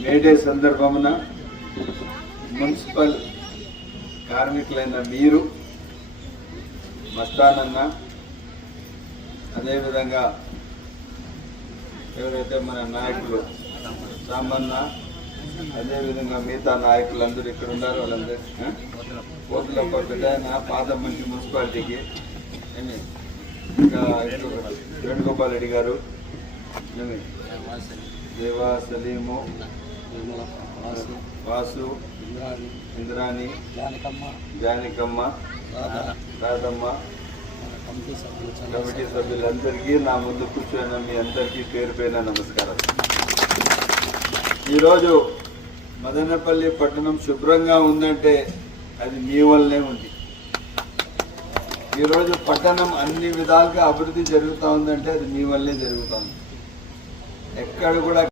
May Day సందర్భమున municipal కార్మికులైన మీరు, మస్తానన్న, అదేవిధంగా ఎవరైతే మన నాయకులు సామన్న, అదేవిధంగా మిగతా నాయకులందరూ ఇక్కడ ఉన్నారు. వాళ్ళందరూ కోతుల పెద్ద పాత మంచి మున్సిపాలిటీకి ఇంకా వేణుగోపాల్ రెడ్డి గారు, దేవా, సలీము, వాసు, ఇంద్రాణి, జానికమ్మ, రాధమ్మ, కమిటీ సభ్యులందరికీ నా ముందు కూర్చొని మీ అందరికీ పేరు పైన నమస్కారం. ఈరోజు మదనపల్లి పట్టణం శుభ్రంగా ఉందంటే అది మీ వల్లనే ఉంది. ఈరోజు పట్టణం అన్ని విధాలుగా అభివృద్ధి జరుగుతూ ఉందంటే అది మీ వల్లే జరుగుతూ ఉంది. ఎక్కడ కూడా